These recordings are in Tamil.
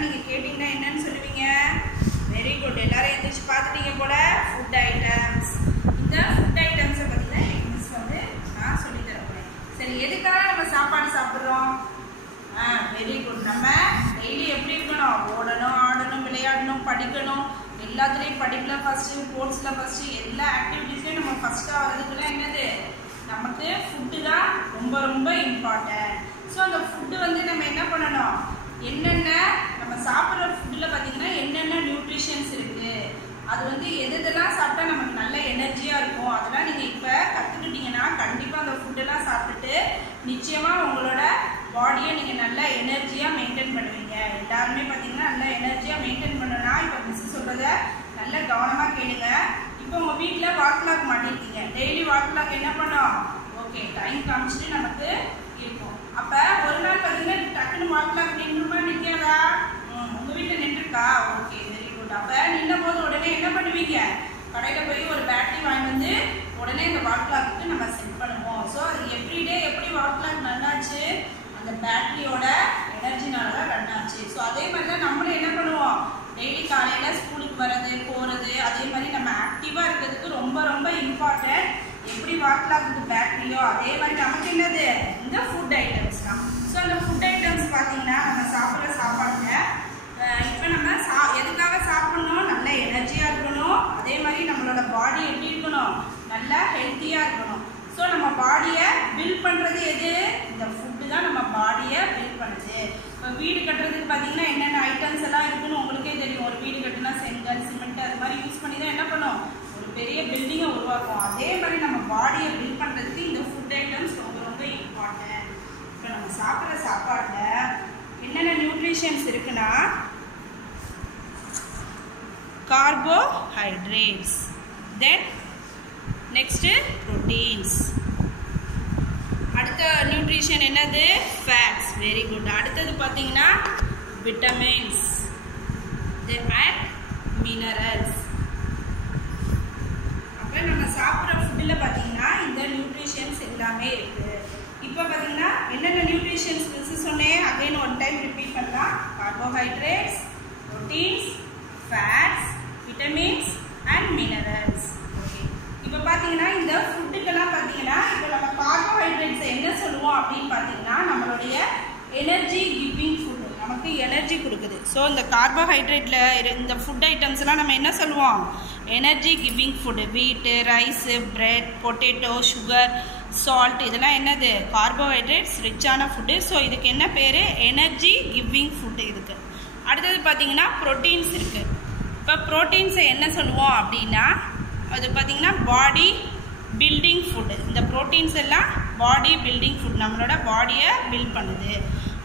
இதெல்லாம் நீங்கள் கேட்டிங்கன்னா என்னன்னு சொல்லுவீங்க? Very good. எல்லாரும் எந்திரிச்சு பார்த்துட்டீங்க போல. Food items. இந்த ஃபுட் ஐட்டம்ஸை பார்த்தீங்கன்னா மிஸ் வந்து நான் சொல்லி தரப்போறேன். சரி, எதுக்காக நம்ம சாப்பாடு சாப்பிட்றோம்? Very good. நம்ம டெய்லி எப்படி இருக்கணும்? ஓடணும், ஆடணும், விளையாடணும், படிக்கணும். எல்லாத்துலேயும் படிப்பில் ஃபஸ்ட்டு, ஸ்போர்ட்ஸில் ஃபஸ்ட்டு, எல்லா ஆக்டிவிட்டீஸ்லையும் நம்ம ஃபஸ்ட்டாக வர்றதுக்குலாம் என்னது? நமக்கு ஃபுட்டு தான் ரொம்ப ரொம்ப இம்பார்ட்டன்ட். ஸோ அந்த ஃபுட்டு வந்து நம்ம என்ன பண்ணணும்? என்னென்ன நம்ம சாப்பிட்ற ஃபுட்டில் பார்த்தீங்கன்னா என்னென்ன நியூட்ரிஷன்ஸ் இருக்குது, அது வந்து எதெல்லாம் சாப்பிட்டா நமக்கு நல்ல எனர்ஜியாக இருக்கும், அதெல்லாம் நீங்கள் இப்போ கற்றுக்கிட்டிங்கன்னா கண்டிப்பாக அந்த ஃபுட்டெல்லாம் சாப்பிட்டுட்டு நிச்சயமாக உங்களோட பாடியை நீங்கள் நல்லா எனர்ஜியாக மெயின்டைன் பண்ணுவீங்க. எல்லாருமே பார்த்தீங்கன்னா நல்லா எனர்ஜியாக மெயின்டைன் பண்ணணும்னா இப்போ மிஸ் சொல்கிறத நல்லா கவனமாக கேளுங்க. இப்போ உங்கள் வீட்டில் வால் கிளாக் மாட்டிருக்கீங்க. டெய்லி வால் கிளாக் என்ன பண்ணோம்? ஓகே, டைம் காமிச்சிட்டு நமக்கு இருக்கும். அப்போ ஒரு நாள் பார்த்தீங்கன்னா டக்குன்னு வால் கிளாக் நின்றுமா நிற்காதா? உங்கள் வீட்டில் நின்றுருக்கா? Okay, very good. அப்போ நின்ற போது உடனே என்ன பண்ணுவீங்க? கடையில் போய் ஒரு பேட்டரி வாங்கிட்டு வந்து உடனே அந்த வால் கிளாக்கு நம்ம செட் பண்ணுவோம். ஸோ அது எவ்ரிடே எப்படி வால் கிளாக் நல்லாச்சு? அந்த பேட்டரியோட எனர்ஜினால தான் ரன் ஆச்சு. ஸோ அதே மாதிரி தான் நம்மளும் என்ன பண்ணுவோம்? டெய்லி காலையில் ஸ்கூலுக்கு வர்றது, போகிறது, அதே மாதிரி நம்ம ஆக்டிவாக இருக்கிறதுக்கு ரொம்ப ரொம்ப இம்பார்ட்டன்ட். எப்படி வால் கிளாக்கு பேட்டரியோ அதே மாதிரி நமக்கு என்னது? இந்த ஃபுட் ஐட்டம்ஸ் தான். ஸோ அந்த ஃபுட் ஐட்டம்ஸ் பார்த்தீங்கன்னா நம்ம சாப்பிட்ற சாப்பாடுங்க இப்போ நம்ம எதுக்காக சாப்பிடணும்? நல்ல எனர்ஜியாக இருக்கணும். அதே மாதிரி நம்மளோட பாடி எப்படி இருக்கணும்? நல்லா ஹெல்த்தியாக இருக்கணும். ஸோ நம்ம பாடியை பில்ட் பண்ணுறது எது? இந்த ஃபுட்டு தான் நம்ம பாடியை பில்ட் பண்ணுது. இப்போ வீடு கட்டுறதுக்கு பார்த்தீங்கன்னா என்னென்ன ஐட்டம்ஸ் எல்லாம் இருக்குன்னு உங்களுக்கே தெரியும். ஒரு வீடு கட்டுனா செங்கல், சிமெண்ட் அது மாதிரி யூஸ் பண்ணி தான் என்ன பண்ணும்? ஒரு பெரிய பில்டிங்கை உருவாக்கும். அதே மாதிரி நம்ம பாடியை பில்ட் பண்ணுறதுக்கு இந்த ஃபுட் ஐட்டம்ஸ் ரொம்ப ரொம்ப இம்பார்ட்டன்ட். இப்போ நம்ம சாப்பிட்ற சாப்பாட்டில் என்னென்ன நியூட்ரிஷன்ஸ் இருக்குன்னா carbohydrates, then next proteins, அடுத்த நியூட்ரிஷன் என்னது? ஃபேட்ஸ். Very good. அடுத்தது பார்த்தீங்கன்னா விட்டமின்ஸ் அண்ட் மினரல்ஸ். அப்புறம் நம்ம சாப்பிட்ற ஃபுட்டில் பார்த்தீங்கன்னா இந்த நியூட்ரிஷன்ஸ் எல்லாமே இருக்குது. இப்போ பார்த்தீங்கன்னா என்னென்ன நியூட்ரிஷன்ஸ் சொன்னேன்? அகைன் ஒன் டைம் ரிப்பீட் பண்ணலாம். Carbohydrates, proteins, fats, vitamins and minerals. Okay, இப்போ பார்த்தீங்கன்னா இந்த ஃபுட்டுக்கெல்லாம் பார்த்தீங்கன்னா இப்போ நம்ம கார்போஹைட்ரேட்ஸை என்ன சொல்லுவோம் அப்படின்னு பார்த்தீங்கன்னா நம்மளுடைய எனர்ஜி கிவிங் ஃபுட்டு, நமக்கு எனர்ஜி கொடுக்குது. ஸோ இந்த கார்போஹைட்ரேட்டில் இந்த ஃபுட் ஐட்டம்ஸ்லாம் நம்ம என்ன சொல்லுவோம்? Energy giving food. Wheat, rice, bread, potato, sugar, salt, இதெல்லாம் என்னது? கார்போஹைட்ரேட்ஸ் ரிச்சான ஃபுட்டு. ஸோ இதுக்கு என்ன பேர்? எனர்ஜி கிவிங் ஃபுட்டு இதுக்கு. அடுத்தது பார்த்தீங்கன்னா ப்ரோட்டீன்ஸ் இருக்குது. இப்போ ப்ரோட்டீன்ஸை என்ன சொல்லுவோம் அப்படின்னா அது பார்த்தீங்கன்னா பாடி பில்டிங் ஃபுட்டு. இந்த ப்ரோட்டீன்ஸ் எல்லாம் பாடி பில்டிங் ஃபுட், நம்மளோட பாடியை பில்ட் பண்ணுது.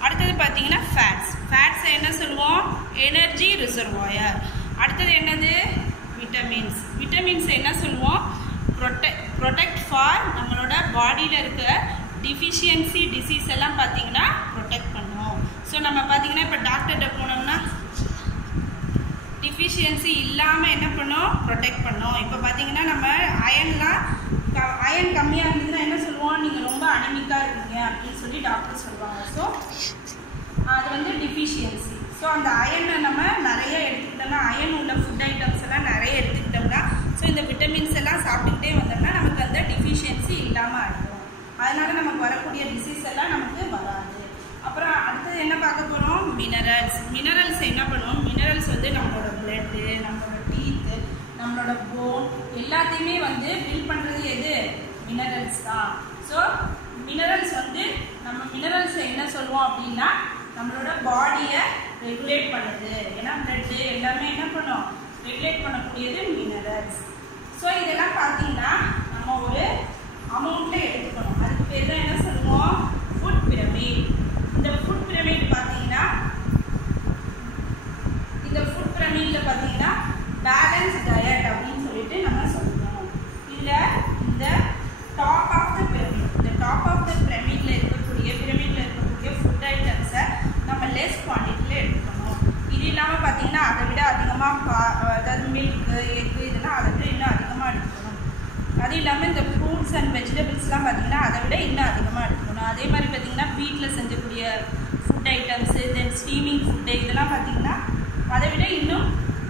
அடுத்தது பார்த்தீங்கன்னா ஃபேட்ஸ். ஃபேட்ஸை என்ன சொல்லுவோம்? Energy reservoir. அடுத்தது என்னது? விட்டமின்ஸ். விட்டமின்ஸை என்ன சொல்லுவோம்? ப்ரொடெக்ட் ஃபார் நம்மளோட பாடியில் இருக்க டிஃபிஷியன்சி டிசீஸ் எல்லாம் பார்த்தீங்கன்னா ப்ரொடெக்ட் பண்ணுவோம். ஸோ நம்ம பார்த்தீங்கன்னா இப்போ டாக்டர்கிட்ட போனோம்னா டிஃபிஷியன்சி இல்லாமல் என்ன பண்ணோம்? ப்ரொடெக்ட் பண்ணோம். இப்போ பார்த்தீங்கன்னா நம்ம அயன் கம்மியாக இருந்ததுன்னா என்ன சொல்லுவோம்? நீங்கள் ரொம்ப அனிமிக்காக இருக்கீங்க அப்படின்னு சொல்லி டாக்டர் சொல்லுவாங்க. ஸோ அது வந்து டிஃபிஷியன்சி. ஸோ அந்த அயனை நம்ம நிறைய எடுத்துக்கிட்டோம்னா, அயன் உள்ள ஃபுட் ஐட்டம்ஸ் எல்லாம் நிறைய எடுத்துக்கிட்டோம்னா, ஸோ இந்த விட்டமின்ஸ் எல்லாம் சாப்பிட்டுக்கிட்டே வந்தோம்னா நமக்கு அந்த டிஃபிஷியன்சி இல்லாமல் இருக்கும். அதனால நமக்கு வரக்கூடிய டிசீஸ் எல்லாம் நமக்கு வராது. அப்புறம் அடுத்தது என்ன பார்க்க போகிறோம்? மினரல்ஸ். மினரல்ஸ் என்ன பண்ணுவோம்? மினரல்ஸ் வந்து நம்மளோட பிளட்டு, நம்மளோட டீத்து, நம்மளோட போன் எல்லாத்தையுமே வந்து பில்ட் பண்ணுறது எது? மினரல்ஸ் தான். ஸோ மினரல்ஸ் வந்து நம்ம மினரல்ஸை என்ன சொல்லுவோம் அப்படின்னா நம்மளோட பாடியை ரெகுலேட் பண்ணுது. ஏன்னா பிளட்டு எல்லாமே என்ன பண்ணும்? ரெகுலேட் பண்ணக்கூடியது மினரல்ஸ். ஸோ இதெல்லாம் பார்த்தீங்கன்னா நம்ம ஒரு அமௌண்ட்டில் எடுத்துக்கணும். அதுக்கு பேர் தான் என்ன சொல்லுவோம்? Food pyramid. இந்த ஃபுட் பிரமிட் பார்த்தீங்கன்னா இந்த ஃபுட் பிரமிடில் பார்த்தீங்கன்னா பேலன்ஸ் டயட் அப்படின்னு சொல்லிட்டு நம்ம சொல்லணும். இல்லை இந்த டாப் ஆஃப் த பிரமிட், இந்த டாப் ஆஃப் த பிரமிடில் இருக்கக்கூடிய ஃபுட் ஐட்டம்ஸை நம்ம லெஸ் குவான்டிட்டியில் எடுத்துக்கணும். இது இல்லாமல் பார்த்தீங்கன்னா அதை விட அதிகமாக அதாவது மில்க்கு, எக்கு இதெல்லாம் அதை விட இன்னும் அதிகமாக எடுத்துக்கணும். அது இல்லாமல் இந்த ஃப்ரூட்ஸ் அண்ட் வெஜிடபிள்ஸ்லாம் பார்த்தீங்கன்னா அதை விட இன்னும் அதிகமாக எடுத்துக்கணும். அதே மாதிரி பார்த்தீங்கன்னா வீட்டில் செஞ்சக்கூடிய ஃபுட் ஐட்டம்ஸு, தென் ஸ்டீமிங் ஃபுட்டு இதெல்லாம் இதெல்லாம் பார்த்தீங்கன்னா அதை விட இன்னும்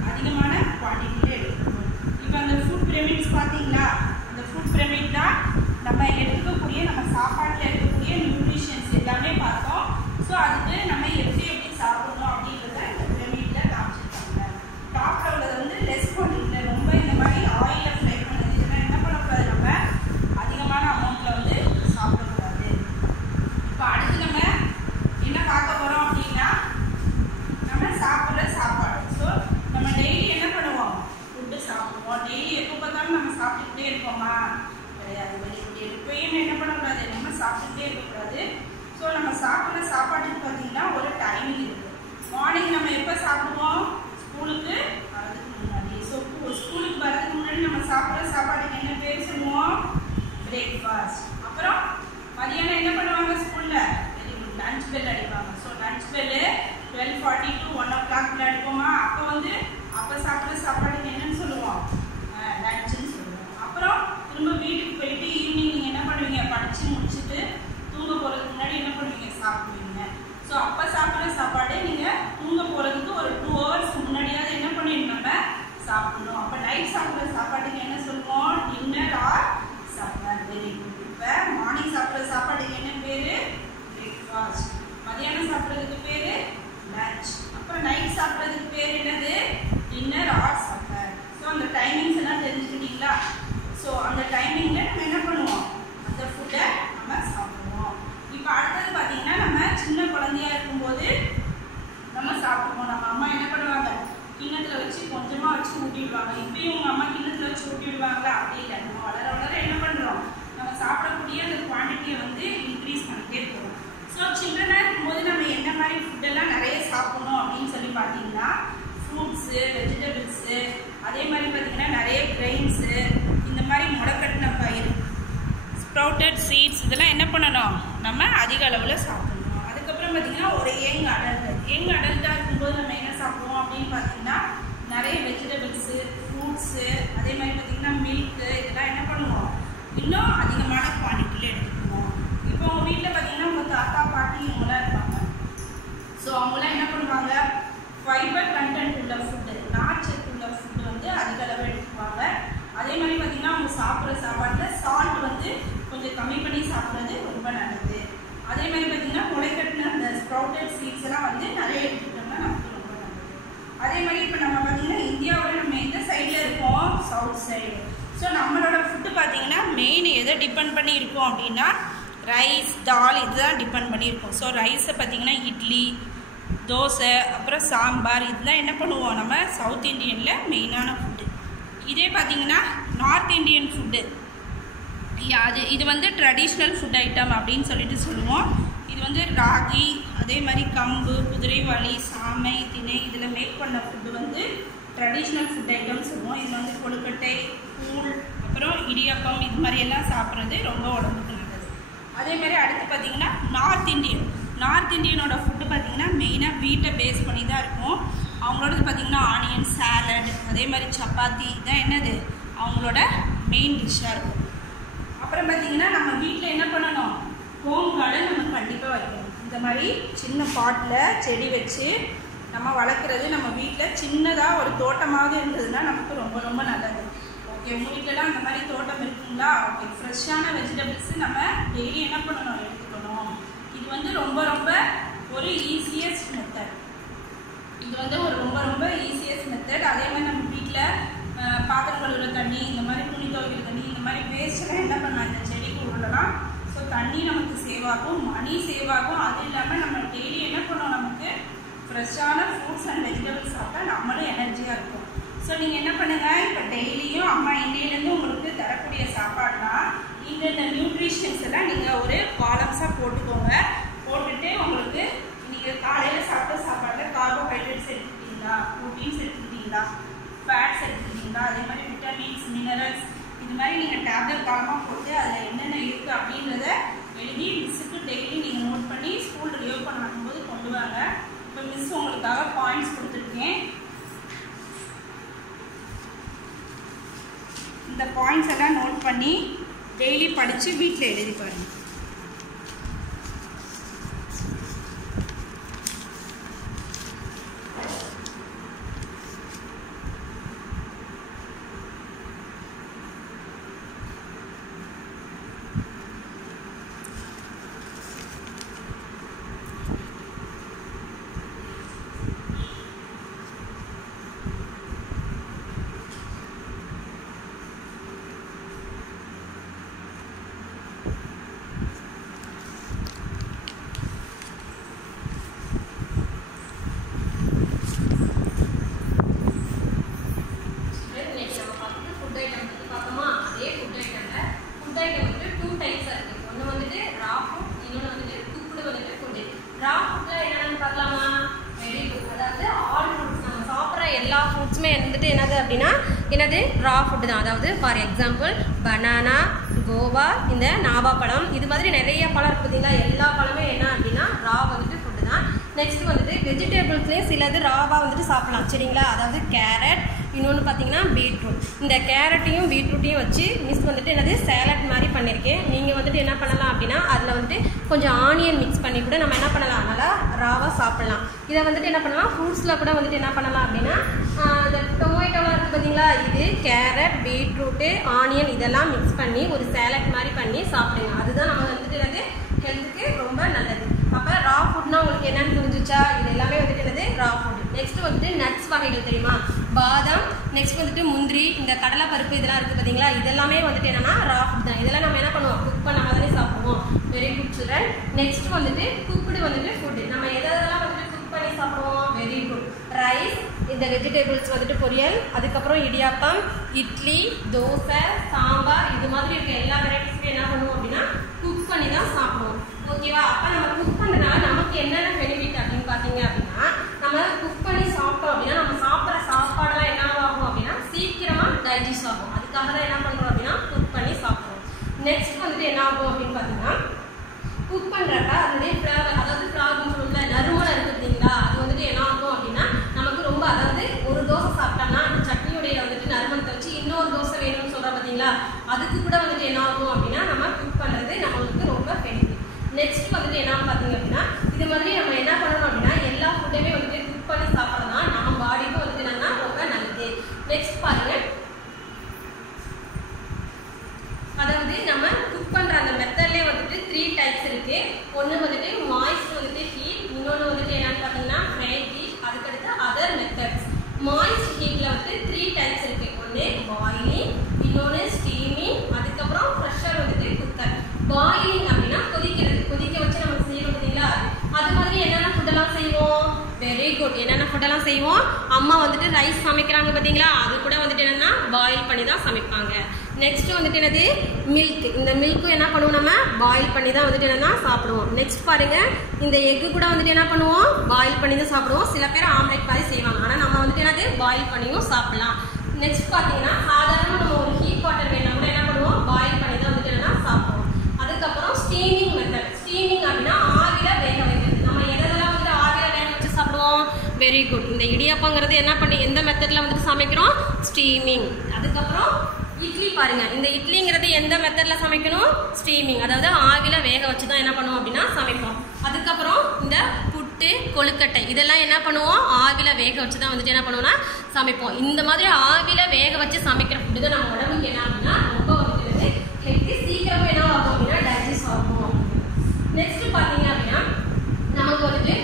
அதிகமான குவான்டிட்டியில் எடுத்துக்கணும். இப்போ அந்த ஃபுட் பிரமிட்ஸ் பார்த்தீங்களா, அந்த ஃபுட் பிரமிட் தான் நம்ம எடுக்கக்கூடிய நம்ம சாப்பாட்டில் இருக்கக்கூடிய நியூட்ரிஷன்ஸ் எல்லாமே பார்த்தோம். ஸோ அதுக்கு நம்ம எப்படி சாப்பிடணும் அப்படின்றத இந்த பிரமிட்டில் காமிச்சிருக்காங்க. டாப்பில் உள்ளது வந்து லெஸ் குவான்டிட்டியில் ரொம்ப இந்த மாதிரி ஆயிலில் ஃப்ரை பண்ணது இதெல்லாம் என்ன பண்ணக்கூடாது, நம்ம அதிகமான அமௌண்ட்டில் வந்து சாப்பிடக்கூடாது. இப்போ அடுத்து நம்ம என்ன பார்க்க போகிறோம் அப்படின்னா நம்ம சாப்பிட்ற சாப்பாடு. ஸோ நம்ம டெய்லி என்ன பண்ணுவோம், ஃபுட்டு சாப்பிடுவோம். டெய்லி எப்போ பார்த்தாலும் நம்ம சாப்பிட்டுக்கிட்டே இருப்போமா, கிடையாது. எப்பயும் என்ன பண்ணக்கூடாது, நம்ம சாப்பிட்டுக்கிட்டே இருக்கக்கூடாது. ஸோ நம்ம சாப்பிட்ற சாப்பாட்டுக்கு பார்த்தீங்கன்னா ஒரு டைமிங் இருக்குது. மார்னிங் நம்ம எப்போ சாப்பிடுவோம், ஸ்கூலுக்கு வரதுக்கு முன்னாடி. ஸோ ஸ்கூலுக்கு வரதுக்கு முன்னாடி நம்ம சாப்பிட்ற சாப்பாட்டுக்கு என்ன பேர் சொல்லுவோம், பிரேக்ஃபாஸ்ட். அப்புறம் மதியானம் என்ன பண்ணுவாங்க ஸ்கூலில், லஞ்ச் பெல் அடிப்பாங்க. So lunch bell 12:40 to 1 o'clock அடிப்போமா. அப்போ வந்து அப்போ சாப்பிட்ற சாப்பாடுக்கு என்னன்னு சொல்லுவோம், லஞ்சுன்னு சொல்லுவோம். அப்புறம் திரும்ப வீட்டுக்கு போயிட்டு ஈவினிங் நீங்கள் என்ன பண்ணுவீங்க, படித்து முடிச்சுட்டு தூங்க போகிறதுக்கு முன்னாடி என்ன பண்ணுவீங்க, சாப்பிடுவீங்க. ஸோ அப்போ சாப்பிட்ற சாப்பாடு நீங்கள் தூங்க போகிறதுக்கு ஒரு 2 hours முன்னாடியாவது என்ன பண்ணிடணும், நம்ம சாப்பிடணும். அப்போ நைட் சாப்பிட்ற சாப்பாட்டுக்கு என்ன சொல்லுவோம், dinner R supper. Very good. இப்போ மார்னிங் சாப்பிட்ற சாப்பாட்டுக்கு என்ன பேர், பிரேக்ஃபாஸ்ட். மதியானம் சாப்பிட்றதுக்கு பேர் லஞ்ச். அப்புறம் நைட் சாப்பிட்றதுக்கு பேர் என்னது, டின்னர் ஆர் சப்பர். ஸோ அந்த டைமிங்ஸ் எல்லாம் தெரிஞ்சுக்கிட்டீங்களா. ஸோ அந்த டைமிங்கில் நம்ம என்ன பண்ணுவோம், அந்த ஃபுட்டை நம்ம சாப்பிடுவோம். இப்போ அடுத்தது பார்த்தீங்கன்னா நம்ம சின்ன குழந்தையா இருக்கும்போது நம்ம சாப்பிடுவோம். நம்ம அம்மா என்ன பண்ணுவாங்க, கிண்ணத்தில் வச்சு கொஞ்சமாக வச்சு ஊட்டி விடுவாங்க. இப்பயும் உங்கள் அம்மா கிண்ணத்தில் வச்சு ஊட்டி விடுவாங்களா, அப்படி இல்லை. நம்ம வளர வளர என்ன பண்ணுறோம், நம்ம சாப்பிடக்கூடிய அந்த குவான்டிட்டியை வந்து இன்க்ரீஸ் பண்ணிட்டே போகிறோம். ஸோ சில்ட்ரனாக இருக்கும்போது நம்ம என்ன மாதிரி ஃபுட்டெல்லாம் நிறைய சாப்பிடணும் அப்படின்னு சொல்லி பார்த்தீங்கன்னா ஃப்ரூட்ஸு, வெஜிடபிள்ஸு, அதே மாதிரி பார்த்தீங்கன்னா நிறைய கிரெயின்ஸு, இந்த மாதிரி முளைக்கட்டின பயிர், ஸ்ப்ரவுட்டட் சீட்ஸ், இதெல்லாம் என்ன பண்ணணும், நம்ம அதிக அளவில் சாப்பிடணும். அதுக்கப்புறம் பார்த்தீங்கன்னா ஒரு யங் அடல்ட்டாக இருக்கும்போது நம்ம என்ன சாப்பிடுவோம் அப்படின்னு பார்த்தீங்கன்னா நிறைய வெஜிடபிள்ஸு, ஃப்ரூட்ஸு, அதே மாதிரி பார்த்தீங்கன்னா மில்க்கு, இதெல்லாம் என்ன பண்ணுவோம், இன்னும் அதிகமான குவான்டிட்டியில் எடுத்துக்குவோம். இப்போ உங்கள் வீட்டில் பார்த்தீங்கன்னா உங்கள் தாத்தா பாட்டி இவங்களாம் இருப்பாங்க. ஸோ அவங்களாம் என்ன பண்ணுவாங்க, ஃபைபர் கண்டென்ட் உள்ள ஃபுட்டு, நார்ச்சத்து உள்ள ஃபுட்டு வந்து அதிக அளவு எடுத்துக்குவாங்க. அதே மாதிரி பார்த்தீங்கன்னா அவங்க சாப்பிட்ற சாப்பாட்டில் சால்ட் வந்து கொஞ்சம் கம்மி பண்ணி சாப்பிட்றது ரொம்ப நல்லது. அதே மாதிரி பார்த்தீங்கன்னா முளைக்கட்டின அந்த ஸ்ப்ரவுட்டட் சீட்ஸ் எல்லாம் வந்து நிறைய எடுத்துக்கிட்டோம்னா நமக்கு ரொம்ப நல்லது. அதே மாதிரி இப்போ நம்ம பார்த்தீங்கன்னா இந்தியாவில் நம்ம எந்த சைடில் இருக்கோம், சவுத் சைடு. ஸோ நம்மளோட ஃபுட்டு பார்த்தீங்கன்னா மெயின் எதை டிபெண்ட் பண்ணி இருக்கோம் அப்படின்னா ரைஸ், தால், இதுதான் டிபெண்ட் பண்ணியிருக்கோம். ஸோ ரைஸை பார்த்தீங்கன்னா இட்லி, தோசை, அப்புறம் சாம்பார், இதெல்லாம் என்ன பண்ணுவோம், நம்ம சவுத் இண்டியனில் மெயினான ஃபுட்டு. இதே பார்த்தீங்கன்னா நார்த் இண்டியன் ஃபுட்டு, இது வந்து ட்ரெடிஷ்னல் ஃபுட் ஐட்டம் அப்படின்னு சொல்லிட்டு சொல்லுவோம். இது வந்து ராகி, அதே மாதிரி கம்பு, குதிரைவாளி, சாமை, திணை, இதில் மேக் பண்ண ஃபுட்டு வந்து ட்ரெடிஷ்னல் ஃபுட் ஐட்டம் சொல்லுவோம். இதில் வந்து கொழுக்கட்டை, கூழ், அப்புறம் இடியாப்பம், இது மாதிரியெல்லாம் சாப்பிட்றது ரொம்ப உடம்புக்கு நல்லது. அதே மாதிரி அடுத்து பார்த்திங்கன்னா நார்த் இண்டியனோட ஃபுட்டு பார்த்திங்கன்னா மெயினாக வீட்டை பேஸ் பண்ணி தான் இருக்கும். அவங்களோடது பார்த்திங்கன்னா ஆனியன் சாலட், அதே மாதிரி சப்பாத்தி, இதான் என்னது அவங்களோட மெயின் டிஷ்ஷாக இருக்கும். அப்புறம் பார்த்திங்கன்னா நம்ம வீட்டில் என்ன பண்ணணும், ஹோம் கார்டன் நம்ம கண்டிப்பாக வைக்கணும். இந்த மாதிரி சின்ன பாட்டில் செடி வச்சு நம்ம வளர்க்குறது நம்ம வீட்டில் சின்னதாக ஒரு தோட்டமாக இருந்ததுன்னா நமக்கு ரொம்ப ரொம்ப நல்லது. ஓகே, உங்கள் வீட்டிலலாம் அந்த மாதிரி தோட்டம் இருக்குங்களா? ஓகே, ஃப்ரெஷ்ஷான வெஜிடபிள்ஸு நம்ம டெய்லி என்ன பண்ணணும், எடுத்துக்கணும். இது வந்து ரொம்ப ரொம்ப ஒரு ஈஸியஸ்ட் மெத்தட். அதே மாதிரி நம்ம வீட்டில் பாத்திரம் கழுவுற தண்ணி, இந்த மாதிரி துணி துவைக்கிற தண்ணி, இந்த மாதிரி வேஸ்ட்டெல்லாம் என்ன பண்ணலாம், இந்த செடிக்கு விடலாம். ஸோ தண்ணி நமக்கு சேவ் ஆகும், மணி சேவ் ஆகும். அது இல்லாமல் நம்ம டெய்லி என்ன பண்ணணும், நமக்கு ஃப்ரெஷ்ஷான ஃப்ரூட்ஸ் அண்ட் வெஜிடபிள்ஸ் சாப்பிட்டா நம்மளும் எனர்ஜியாக இருக்கும். ஸோ நீங்கள் என்ன பண்ணுங்கள், இப்போ டெய்லியும் அம்மா இன்னையிலேருந்து உங்களுக்கு தரக்கூடிய சாப்பாடுனா இந்த நியூட்ரிஷன்ஸ் எல்லாம் நீங்கள் ஒரு காலம்ஸாக போட்டுக்கோங்க. போட்டுட்டு உங்களுக்கு நீங்கள் காலையில் சாப்பிட்ட சாப்பாட்டில் கார்போஹைட்ரேட்ஸ் எடுத்துக்கிட்டீங்களா, ப்ரோட்டீன்ஸ் எடுத்துக்கிட்டீங்களா, ஃபேட்ஸ் எடுத்துக்கிட்டீங்களா, அதே மாதிரி விட்டமின்ஸ், மினரல்ஸ், இது மாதிரி நீங்கள் டேப்லெட் காலமாக போட்டு அதில் என்னென்ன இருக்குது அப்படின்றத எழுதி மிஸ்ஸுக்கு டெய்லி நீங்கள் நோட் பண்ணி ஸ்கூல் ரியோப்பன் பண்ணும்போது கொண்டு வாங்க. இப்போ மிஸ் உங்களுக்காக பாயிண்ட்ஸ் கொடுத்துருக்கேன். இந்த பாயிண்ட்ஸ் எல்லாம் நோட் பண்ணி டெய்லி படித்து வீட்டில் எழுதி பாருங்கள். ஃப்ரூட்ஸுமே வந்துட்டு என்னது அப்படின்னா என்னது ரா ஃபுட்டு தான். அதாவது ஃபார் எக்ஸாம்பிள் பனானா, கோவா, இந்த நாவா பழம், இது மாதிரி நிறைய பழம் இருக்குது பார்த்தீங்களா. எல்லா பழமே என்ன அப்படின்னா ரா வந்துட்டு ஃபுட்டு தான். நெக்ஸ்ட் வந்துட்டு வெஜிடபிள்ஸ்லேயே சிலது ராவாக வந்துட்டு சாப்பிடலாம் சரிங்களா. அதாவது கேரட், இன்னொன்று பார்த்தீங்கன்னா பீட்ரூட். இந்த கேரட்டையும் பீட்ரூட்டையும் வச்சு மிஸ் வந்துட்டு என்னது சேலட் மாதிரி பண்ணியிருக்கேன். நீங்கள் வந்துட்டு என்ன பண்ணலாம் அப்படின்னா அதில் வந்துட்டு கொஞ்சம் ஆனியன் மிக்ஸ் பண்ணி கூட நம்ம என்ன பண்ணலாம், நல்லா ராவாக சாப்பிடலாம். இதை வந்துட்டு என்ன பண்ணலாம், ஃப்ரூட்ஸில் கூட வந்துட்டு என்ன பண்ணலாம் அப்படின்னா இந்த டொமேட்டோலாம் இருக்குது பார்த்தீங்களா, இது கேரட், பீட்ரூட்டு, ஆனியன் இதெல்லாம் மிக்ஸ் பண்ணி ஒரு சேலட் மாதிரி பண்ணி சாப்பிடுங்க. அதுதான் நம்ம வந்துட்டு என்னது ஹெல்த்துக்கு ரொம்ப நல்லது. அப்போ ரா ஃபுட்னா உங்களுக்கு என்னன்னு புரிஞ்சிச்சா, இது எல்லாமே வந்துட்டு என்னது ரா ஃபுட். நெக்ஸ்ட் வந்துட்டு நட்ஸ் வகைகள் தெரியுமா, பாதாம், நெக்ஸ்ட் வந்துட்டு முந்திரி, இந்த கடலை பருப்பு இதெல்லாம் இருக்குது பார்த்தீங்களா, இதெல்லாமே வந்துட்டு என்னன்னா ரா ஃபுட் தான். இதெல்லாம் நம்ம என்ன பண்ணுவோம், குக் பண்ண மாதிரி சாப்பிடுவோம். Very good children. நெக்ஸ்ட் வந்துட்டு குக்குடு வந்துட்டு ஃபுட். நம்ம எதெல்லாம் வந்துட்டு குக் பண்ணி சாப்பிடுவோம், வெரி குட். ரைஸ், இந்த வெஜிடபிள்ஸ் வந்துட்டு பொரியல், அதுக்கப்புறம் இடியாப்பம், இட்லி, தோசை, சாம்பார், இது மாதிரி இருக்க எல்லா வெரைட்டிஸுமே என்ன பண்ணுவோம் அப்படின்னா குக் பண்ணி தான் சாப்பிடுவோம். ஓகேவா. அப்போ நம்ம குக் பண்ணனால நமக்கு என்னென்ன பெனிஃபிட் அப்படின்னு பார்த்தீங்க அப்படின்னா, நம்ம குக் பண்ணி சாப்பிட்டோம் அப்படின்னா நம்ம சாப்பிட்ற சாப்பாடெல்லாம் என்ன ஆகும் அப்படின்னா சீக்கிரமாக டைஜஸ்ட் ஆகும். அதுக்காக தான் என்ன பண்ணுறோம் அப்படின்னா குக் பண்ணி சாப்பிடுவோம். நெக்ஸ்ட் வந்துட்டு என்ன ஆகும் அப்படின்னு பார்த்தீங்கன்னா, குக் பண்ணுறப்ப அதனுடைய ஃப்ளேவர், அதாவது ஃப்ளேவர்னு சொல்லுவோம்ல, நறுமணம் இருக்குது பார்த்தீங்களா, அது வந்துட்டு என்ன ஆகும் அப்படின்னா நமக்கு ரொம்ப, அதாவது ஒரு தோசை சாப்பிட்டோம்னா அந்த சட்னியுடைய வந்துட்டு நறுமணத்தை வச்சு இன்னொரு தோசை வேணும்னு சொல்கிறோம் பார்த்தீங்களா, அதுக்கு கூட வந்துட்டு என்ன ஆகும் அப்படின்னா நம்ம குக் பண்ணுறது நம்மளுக்கு ரொம்ப பெனிஃபிட். நெக்ஸ்ட் வந்துட்டு என்ன பார்த்தீங்க அப்படின்னா, இது மாதிரி நம்ம என்ன பண்ணணும் அப்படின்னா எல்லா ஃபுட்டையுமே வந்துட்டு குக் பண்ணி சாப்பிட்றதுனா நம்ம பாடிக்கும் வந்துட்டு என்னன்னா ரொம்ப நல்லது. நெக்ஸ்ட் பாருங்க, அதாவது நம்ம குக் பண்ணுற அந்த மெத்தட்லேயே வந்துட்டு 3 டைப்ஸ் இருக்கு. ஒன்று வந்துட்டு மாய்ஸ்ட் வந்துட்டு ஹீட், இன்னொன்று வந்துட்டு என்னன்னு பார்த்தீங்கன்னா ஃப்ரை ஹீட், அதுக்கடுத்து அதர் மெத்தட்ஸ். மாய்ஸ்ட் ஹீட்டில் வந்துட்டு 3 டைப்ஸ் இருக்கு. ஒன்று பாயிலிங், இன்னொன்று ஸ்டீமிங், அதுக்கப்புறம் ப்ரெஷர் வந்துட்டு குக்கர். பாயிலிங் அப்படின்னா கொதிக்கிறது, கொதிக்க வச்சு நம்ம செய்யணும் பார்த்தீங்களா, அது மாதிரி என்னென்ன ஃபுட்டெல்லாம் செய்வோம், வெரி குட். என்னென்ன ஃபுட்டெல்லாம் செய்வோம், அம்மா வந்துட்டு ரைஸ் சமைக்கிறாங்க பார்த்தீங்களா, அது கூட வந்துட்டு என்னென்னா பாயில் பண்ணி தான் சமைப்பாங்க. நெக்ஸ்ட் வந்துட்டு என்னது மில்க். இந்த மில்க்கும் என்ன பண்ணுவோம், நம்ம பாயில் பண்ணி தான் வந்துட்டு என்னன்னா சாப்பிடுவோம். நெக்ஸ்ட் பாருங்க, இந்த எக்கு கூட வந்துட்டு என்ன பண்ணுவோம், பாயில் பண்ணி தான் சாப்பிடுவோம். சில பேர் ஆம்லெட் மாதிரி செய்வாங்க, ஆனால் நம்ம வந்துட்டு என்னது பாயில் பண்ணியும் சாப்பிடலாம். நெக்ஸ்ட் பார்த்தீங்கன்னா சாதாரணமாக நம்ம ஒரு ஹீட் வாட்டர் வேணா கூட என்ன பண்ணுவோம், பாயில் பண்ணி தான் வந்துட்டு என்னன்னா சாப்பிடுவோம். அதுக்கப்புறம் ஸ்டீமிங் மெத்தட். ஸ்டீமிங் அப்படின்னா ஆவில வேக வைக்கிறது. நம்ம எதெல்லாம் வந்துட்டு ஆவில வேக வச்சு சாப்பிடுவோம், வெரி குட். இந்த இடியாப்பங்கிறது என்ன பண்ணி எந்த மெத்தட்ல வந்துட்டு சமைக்கிறோம், ஸ்டீமிங். அதுக்கப்புறம் இட்லி பாருங்க, இந்த இட்லிங்கிறது எந்த மெத்தட்ல சமைக்கணும், ஸ்டீமிங், அதாவது ஆவில வேக வச்சு தான் என்ன பண்ணுவோம் அப்படின்னா சமைப்போம். அதுக்கப்புறம் இந்த புட்டு, கொழுக்கட்டை இதெல்லாம் என்ன பண்ணுவோம், ஆவில வேக வச்சு தான் வந்துட்டு என்ன பண்ணுவோம்னா சமைப்போம். இந்த மாதிரி ஆவில வேக வச்சு சமைக்கிற ஃபுட்டு தான் நம்ம உடம்புக்கு என்ன அப்படின்னா ரொம்ப வந்துட்டு ஹெல்த்தி, சீக்கிரமா என்ன ஆகும் அப்படின்னா டைஜஸ்ட் ஆகும். நெக்ஸ்ட் பாத்தீங்க அப்படின்னா நமக்கு வந்துட்டு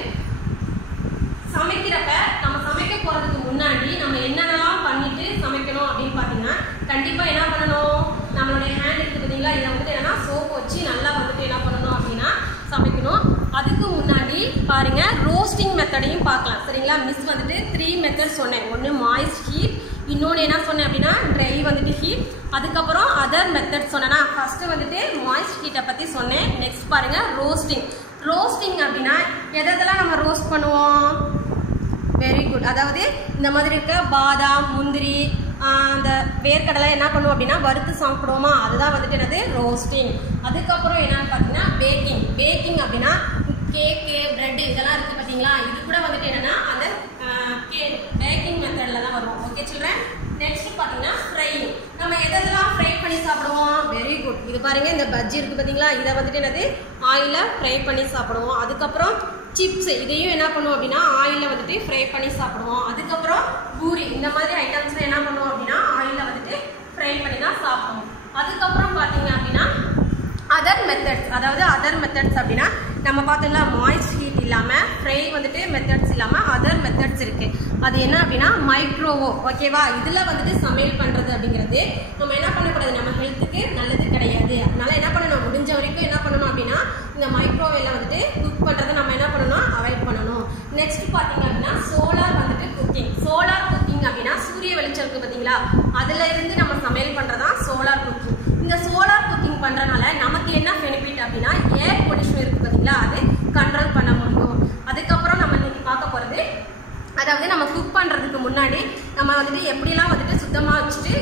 சமைக்கிறப்ப நம்ம சமைக்க போறதுக்கு முன்னாடி நம்ம என்னென்னலாம் பண்ணிட்டு சமைக்கணும் அப்படின்னு பாத்தீங்கன்னா, கண்டிப்பா என்ன பண்ணணும், நம்மளுடைய ஹேண்ட் இருக்கு பார்த்தீங்களா, இதை வந்துட்டு என்னன்னா சோப்பு வச்சு நல்லா வந்துட்டு என்ன பண்ணணும் அப்படின்னா சமைக்கணும். அதுக்கு முன்னாடி பாருங்க ரோஸ்டிங் மெத்தடையும் பார்க்கலாம் சரிங்களா. மிஸ் வந்துட்டு 3 மெத்தட் சொன்னேன். ஒன்று மாய்ஸ்ட் ஹீட், இன்னொன்று என்ன சொன்னேன் அப்படின்னா ட்ரை வந்துட்டு ஹீட், அதுக்கப்புறம் அதர் மெத்தட் சொன்னேன்னா ஃபர்ஸ்ட் வந்துட்டு மாய்ஸ்ட் ஹீட்டை பற்றி சொன்னேன். நெக்ஸ்ட் பாருங்க ரோஸ்டிங். ரோஸ்டிங் அப்படின்னா எதெல்லாம் நம்ம ரோஸ்ட் பண்ணுவோம், வெரி குட். அதாவது இந்த மாதிரி இருக்க பாதாம், முந்திரி, அந்த வேர்க்கடலை என்ன பண்ணுவோம் அப்படின்னா வறுத்து சாப்பிடுவோமா, அதுதான் வந்துட்டு என்னது ரோஸ்டிங். அதுக்கப்புறம் என்னன்னு பார்த்தீங்கன்னா பேக்கிங். பேக்கிங் அப்படின்னா கேக்கு, பிரெட் இதெல்லாம் இருக்குது பார்த்தீங்களா, இது கூட வந்துட்டு என்னன்னா அந்த பேக்கிங் மெத்தடில் தான் வரும். Okay children. நெக்ஸ்ட் பார்த்தீங்கன்னா ஃப்ரையிங். நம்ம எதெல்லாம் ஃப்ரை பண்ணி சாப்பிடுவோம், வெரி குட். இது பாருங்க, இந்த பஜ்ஜி இருக்குது பார்த்தீங்களா, இதை வந்துட்டு என்னது ஆயிலில் ஃப்ரை பண்ணி சாப்பிடுவோம். அதுக்கப்புறம் சிப்ஸ், இதையும் என்ன பண்ணுவோம் அப்படின்னா ஆயிலில் வந்துட்டு ஃப்ரை பண்ணி சாப்பிடுவோம். அதுக்கப்புறம் பூரி, இந்த மாதிரி ஐட்டம்ஸ்லாம் என்ன பண்ணுவோம் அப்படின்னா ஆயிலில் வந்துட்டு ஃப்ரை பண்ணி தான் சாப்பிடுவோம். அதுக்கப்புறம் பார்த்தீங்க அப்படின்னா அதர் மெத்தட்ஸ். அதாவது அதர் மெத்தட்ஸ் அப்படின்னா நம்ம பார்த்தோம்னா மாய்ஸ்ட் ஹீட் இல்லாமல் ஃப்ரை வந்துட்டு மெத்தட்ஸ் இல்லாமல் அதர் மெத்தட்ஸ் இருக்குது. அது என்ன அப்படின்னா மைக்ரோவோ, ஓகேவா. இதில் வந்துட்டு சமையல் பண்ணுறது அப்படிங்கிறது நம்ம என்ன பண்ணக்கூடாது, நம்ம ஹெல்த்துக்கு நல்லது கிடையாது. அதனால என்ன பண்ணணும், முடிஞ்ச வரைக்கும் என்ன பண்ணணும் அப்படின்னா இந்த மைக்ரோவேவில் வந்துட்டு குக் பண்ணுறதை நம்ம என்ன பண்ணணும், அவாய்ட் பண்ணணும். நெக்ஸ்ட் பார்த்தீங்க அப்படின்னா சோலார் வந்துட்டு குக்கிங். சோலார் குக்கிங் அப்படின்னா சூரிய வெளிச்சம் இருக்குது பார்த்தீங்களா, அதில் இருந்து நம்ம சமையல் பண்ணுறதான் சோலார் குக்கிங். இந்த சோலார் குக்கிங் பண்ணுறதுனால நமக்கு என்ன பெனிஃபிட் அப்படின்னா ஏர் பொல்யூஷன் இருக்குது பார்த்தீங்களா, அது கண்ட்ரோல் பண்ண முடியும். அதுக்கப்புறம் நம்ம இன்னைக்கு பார்க்க போகிறது, அதாவது அதாவது நம்ம குக் பண்ணுறதுக்கு முன்னாடி நம்ம வந்துட்டு எப்படிலாம் வந்துட்டு சுத்தமாக வச்சுட்டு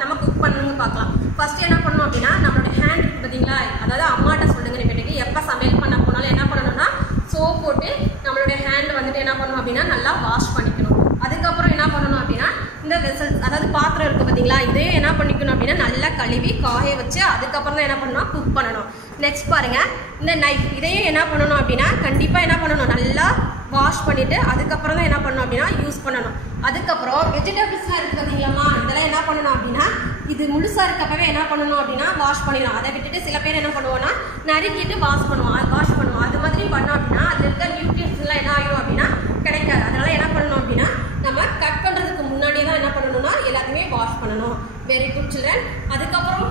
நம்ம குக் பண்ணணும்னு பார்க்கலாம். ஃபர்ஸ்ட் என்ன பண்ணணும் அப்படின்னா நம்மளோட ஹேண்ட் இருக்குது பார்த்தீங்களா, அதாவது அம்மாட்ட சொல்லுங்க நீங்க எப்போ சமையல் பண்ண போனாலும் என்ன பண்ணணும்னா சோப் போட்டு நம்மளுடைய ஹேண்ட் வந்துட்டு என்ன பண்ணணும் அப்படின்னா நல்லா வாஷ் பண்ணிக்கணும். அதுக்கப்புறம் என்ன பண்ணணும் அப்படின்னா இந்த வெசல்ஸ் அதாவது பாத்திரம் இருக்குது பார்த்தீங்களா, இதையும் என்ன பண்ணிக்கணும் அப்படின்னா நல்லா கழுவி காய வச்சு அதுக்கப்புறம் தான் என்ன பண்ணணும் குக் பண்ணணும். நெக்ஸ்ட் பாருங்க, இந்த நைஃப் இதையும் என்ன பண்ணணும் அப்படின்னா கண்டிப்பாக என்ன பண்ணணும் நல்லா வாஷ் பண்ணிவிட்டு அதுக்கப்புறம் தான் என்ன பண்ணணும் அப்படின்னா யூஸ் பண்ணணும். அதுக்கப்புறம் வெஜிடபிள்ஸ்லாம் இருக்குது பார்த்தீங்களாம்மா, இதெல்லாம் என்ன பண்ணணும் அப்படின்னா இது முழுசாக இருக்கப்பவே என்ன பண்ணணும் அப்படின்னா வாஷ் பண்ணிடணும். அதை விட்டுட்டு சில பேர் என்ன பண்ணுவோம்னா நறுக்கிட்டு வாஷ் பண்ணுவோம். அது மாதிரி பண்ணோம் அப்படின்னா அதில் இருக்க நியூட்ரியன்ஸ்லாம் என்ன ஆகிடும் அப்படின்னா கிடைக்காது. அதனால என்ன பண்ணணும் அப்படின்னா நம்ம கட் பண்ணுறதுக்கு முன்னாடியே தான் என்ன பண்ணணும்னா எல்லாத்தையுமே வாஷ் பண்ணணும். Very good children. அதுக்கப்புறம்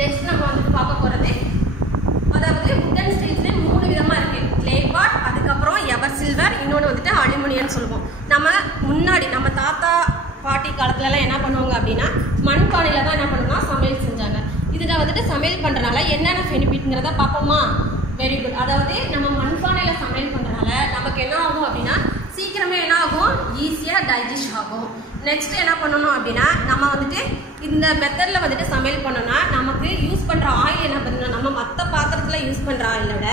நெக்ஸ்ட் நம்ம வந்துட்டு பார்க்க போகிறது அதாவது வுட்டன் ஸ்டீல்ஸ்லேயே 3 விதமாக இருக்குது. கிளே பாட், அதுக்கப்புறம் எவர் சில்வர், இன்னொன்று வந்துட்டு அலுமினியம்னு சொல்லுவோம். நம்ம முன்னாடி நம்ம தாத்தா பாட்டி காலத்துலலாம் என்ன பண்ணுவாங்க அப்படின்னா மண்பானையில் தான் என்ன பண்ணணும்னா சமையல் செஞ்சாங்க. இதில் வந்துட்டு சமையல் பண்ணுறனால என்னென்ன பெனிஃபிட்ங்கிறத பார்ப்போமா. Very good. அதாவது நம்ம மண்பானையில் சமையல் பண்ணுறனால நமக்கு என்ன ஆகும் அப்படின்னா சீக்கிரமே என்ன ஆகும் ஈஸியாக டைஜஸ்ட் ஆகும். நெக்ஸ்ட் என்ன பண்ணணும் அப்படின்னா நம்ம வந்துட்டு இந்த மெத்தடில் வந்துட்டு சமையல் பண்ணோம்னா நமக்கு யூஸ் பண்ணுற ஆயில் என்ன பண்ணணும், நம்ம மற்ற பாத்திரத்தில் யூஸ் பண்ணுற ஆயிலோட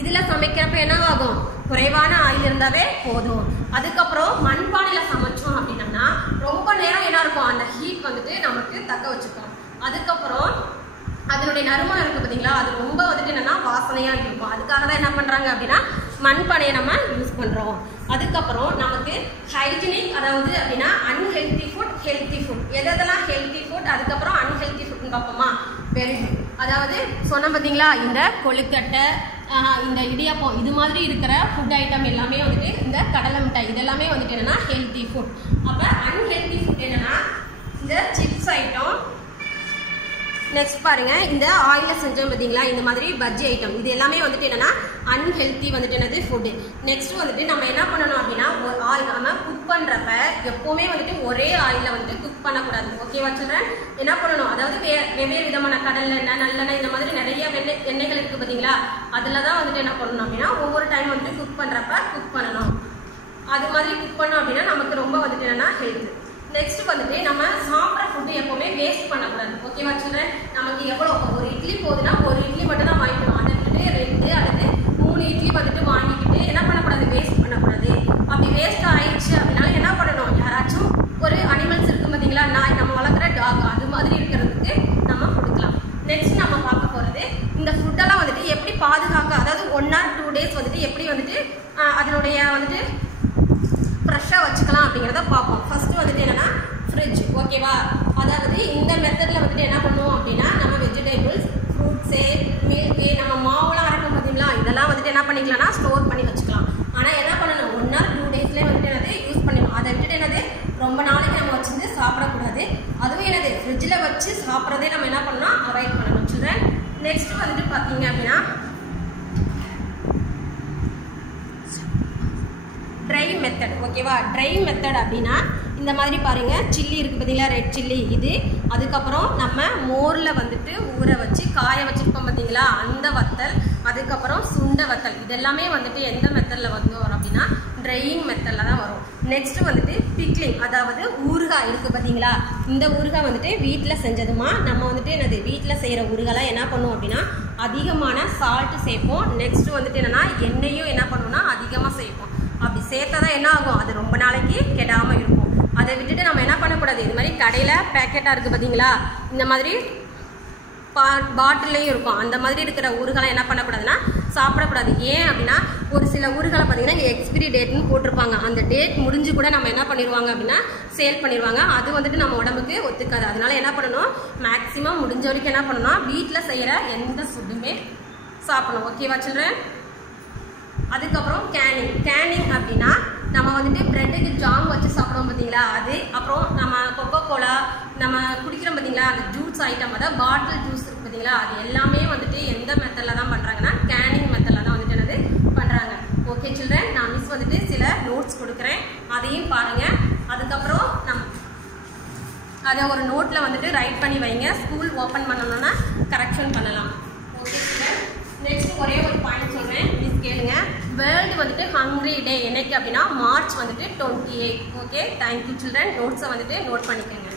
இதில் சமைக்கிறப்ப என்ன ஆகும் குறைவான ஆயில் இருந்தாவே போதும். அதுக்கப்புறம் மண்பானையில் சமைச்சோம் அப்படின்னா ரொம்ப நேரம் என்ன இருக்கும் அந்த ஹீட் வந்துட்டு நமக்கு தக்க வச்சுக்கணும். அதுக்கப்புறம் அதனுடைய நறுமணம் இருக்குது பார்த்தீங்களா, அது ரொம்ப வந்துட்டு என்னென்னா வாசனையாக இருக்கும். அதுக்காக தான் என்ன பண்ணுறாங்க அப்படின்னா மண்பானையை நம்ம யூஸ் பண்ணுறோம். அதுக்கப்புறம் நமக்கு ஹைஜீனிக் அதாவது அப்படின்னா அன்ஹெல்தி ஃபுட், ஹெல்த்தி ஃபுட், எதெல்லாம் ஹெல்த்தி ஃபுட் அதுக்கப்புறம் அன்ஹெல்தி ஃபுட்னு பார்ப்போமா. Very good. அதாவது சொன்ன பார்த்தீங்களா இந்த கொழுக்கட்டை, இந்த இடியாப்பம், இது மாதிரி இருக்கிற ஃபுட் ஐட்டம் எல்லாமே வந்துட்டு இந்த கடலை மிட்டாய் இதெல்லாமே வந்துட்டு என்னென்னா ஹெல்த்தி ஃபுட். அப்போ அன்ஹெல்தி ஃபுட் என்னென்னா இந்த சிப்ஸ் ஐட்டம். நெக்ஸ்ட் பாருங்க, இந்த ஆயிலில் செஞ்சோம் பார்த்தீங்களா இந்த மாதிரி பஜ்ஜி ஐட்டம், இது எல்லாமே வந்துட்டு என்னன்னா அன்ஹெல்த்தி வந்துட்டு என்னது ஃபுட்டு. நெக்ஸ்ட் வந்துட்டு நம்ம என்ன பண்ணணும் அப்படின்னா ஒரு ஆயில் நம்ம குக் பண்ணுறப்ப எப்போவுமே வந்துட்டு ஒரே ஆயிலில் வந்துட்டு குக் பண்ணக்கூடாது. ஓகேவா சில்ட்ரன்? என்ன பண்ணணும் அதாவது வெவ்வேறு விதமான கடல் எண்ணெய், நல்லெண்ணெய், இந்த மாதிரி நிறைய எண்ணெய்கள் இருக்குது பார்த்தீங்களா, அதில் தான் வந்துட்டு என்ன பண்ணணும் அப்படின்னா ஒவ்வொரு டைம் வந்துட்டு குக் பண்ணுறப்ப குக் பண்ணணும். அது மாதிரி குக் பண்ணோம் அப்படின்னா நமக்கு ரொம்ப வந்துட்டு என்னன்னா ஹெல்த். நெக்ஸ்ட் வந்துட்டு நம்ம சாப்பிட்ற ஃபுட்டு எப்போவுமே வேஸ்ட் பண்ணக்கூடாது. ஓகேவா சில்ட்ரன்? நமக்கு எவ்வளோ ஒரு இட்லி போகுதுன்னா ஒரு இட்லி மட்டும் தான் வாங்கிக்கணும். அதை விட்டுட்டு 2 அல்லது 3 இட்லி வந்துட்டு வாங்கிக்கிட்டு என்ன பண்ணக்கூடாது வேஸ்ட் பண்ணக்கூடாது. அப்படி வேஸ்ட் ஆயிடுச்சு அப்படின்னா என்ன பண்ணணும், யாராச்சும் ஒரு அனிமல்ஸ் இருக்குது பார்த்தீங்களா, நாய், நம்ம வளர்க்குற டாக், அது மாதிரி இருக்கிறதுக்கு நம்ம கொடுக்கலாம். நெக்ஸ்ட் நம்ம பார்க்க போகிறது இந்த ஃபுட்டெல்லாம் வந்துட்டு எப்படி பாதுகாக்க, அதாவது 1 or 2 days வந்துட்டு எப்படி வந்துட்டு அதனுடைய வந்துட்டு ஃப்ரெஷ்ஷாக வச்சுக்கலாம் அப்படிங்கிறத பார்ப்போம். ஃபர்ஸ்ட் வந்துட்டு என்னன்னா ஃப்ரிட்ஜ். ஓகேவா? அதாவது இந்த மெத்தடில் வந்துட்டு என்ன பண்ணுவோம் அப்படின்னா நம்ம வெஜிடபிள்ஸ், ஃப்ரூட்ஸு, மில்க்கு, நம்ம மாவுலாம் அரைக்கும் பார்த்தீங்களா, இதெல்லாம் வந்துட்டு என்ன பண்ணிக்கலாம்னா ஸ்டோர் பண்ணி வச்சுக்கலாம். ஆனால் என்ன பண்ணணும் 1 or 2 daysலேயே வந்துட்டு என்னது யூஸ் பண்ணிடணும். அதை விட்டுட்டு என்னது ரொம்ப நாளைக்கு நம்ம வச்சுருந்து சாப்பிடக்கூடாது. அதுவும் என்னது ஃப்ரிட்ஜில் வச்சு சாப்பிட்றதே நம்ம என்ன பண்ணணும் அவாய்ட் பண்ணணும் சில்ட்ரன். நெக்ஸ்ட் வந்துட்டு பார்த்தீங்க அப்படின்னா ட்ரை மெத்தட். ஓகேவா? ட்ரை மெத்தட் அப்படின்னா இந்த மாதிரி பாருங்க, சில்லி இருக்குது பார்த்தீங்களா, ரெட் சில்லி இது, அதுக்கப்புறம் நம்ம மோரில் வந்துட்டு ஊற வச்சு காய வச்சுருப்போம் பார்த்தீங்களா அந்த வத்தல், அதுக்கப்புறம் சுண்ட வத்தல், இதெல்லாமே வந்துட்டு எந்த மெத்தடில் வந்து வரும் அப்படின்னா ட்ரையிங் மெத்தடில் தான் வரும். நெக்ஸ்ட் வந்துட்டு பிக்லிங், அதாவது ஊறுகாய் இருக்குது பார்த்தீங்களா, இந்த ஊறுகாய் வந்துட்டு வீட்டில் செஞ்சதுமா. நம்ம வந்துட்டு என்னது வீட்டில் செய்கிற ஊறுகாய்லாம் என்ன பண்ணுவோம் அப்படின்னா அதிகமான சால்ட்டு சேர்ப்போம். நெக்ஸ்ட் வந்துட்டு என்னென்னா எண்ணெயும் என்ன பண்ணுவோம்னா அதிகமாக சேர்ப்போம். அப்படி சேர்த்தா தான் என்ன ஆகும் அது ரொம்ப நாளைக்கு கெடாமல் இருக்கும். அதை விட்டுட்டு நம்ம என்ன பண்ணக்கூடாது, இது மாதிரி கடையில் பேக்கெட்டாக இருக்குது பார்த்தீங்களா, இந்த மாதிரி பாட்டிலையும் இருக்கும், அந்த மாதிரி இருக்கிற ஊறுகாய் என்ன பண்ணக்கூடாதுன்னா சாப்பிடக்கூடாது. ஏன் அப்படின்னா ஒரு சில ஊறுகாய் பார்த்தீங்கன்னா இங்கே எக்ஸ்பிரி டேட்னு போட்டிருப்பாங்க, அந்த டேட் முடிஞ்சு கூட நம்ம என்ன பண்ணிடுவாங்க அப்படின்னா சேல் பண்ணிடுவாங்க. அது வந்துட்டு நம்ம உடம்புக்கு ஒத்துக்காது. அதனால என்ன பண்ணணும், மேக்ஸிமம் முடிஞ்ச வரைக்கும் என்ன பண்ணணும்னா வீட்டில் செய்கிற எந்த ஃபுட்டுமே சாப்பிடணும். ஓகேவா சில்ட்ரன்? அதுக்கப்புறம் கேனிங் அப்படின்னா நம்ம வந்துட்டு பிரெட்டுக்கு ஜாம் வச்சு சாப்பிடுவோம் பார்த்தீங்களா அது, அப்புறம் நம்ம கொக்கோ கோலா நம்ம குடிக்கிறோம் பார்த்தீங்களா அந்த ஜூஸ் ஐட்டம், அதாவது பாட்டில் ஜூஸ் இருக்குது பார்த்தீங்களா, அது எல்லாமே வந்துட்டு எந்த மெத்தடில் தான் பண்ணுறாங்கன்னா கேனிங் மெத்தடில் தான் வந்துட்டு என்னது பண்ணுறாங்க. ஓகே சில்ட்ரன், நான் மிஸ் வந்துட்டு சில நோட்ஸ் கொடுக்குறேன், அதையும் பாருங்கள். அதுக்கப்புறம் அதை ஒரு நோட்டில் வந்துட்டு ரைட் பண்ணி வைங்க, ஸ்கூல் ஓப்பன் பண்ணணும்னா கரெக்ஷன் பண்ணலாம். ஓகே சில்ட்ரன், நெக்ஸ்ட் ஒரே ஒரு பாயிண்ட் சொல்கிறேன், ப்ளீஸ் கேளுங்க. வேர்ல்டு வந்துட்டு ஹங்க்ரி டே என்னைக்கு அப்படின்னா மார்ச் வந்துட்டு 28. Okay, thank you children. நோட்ஸை வந்துட்டு நோட் பண்ணிக்கோங்க.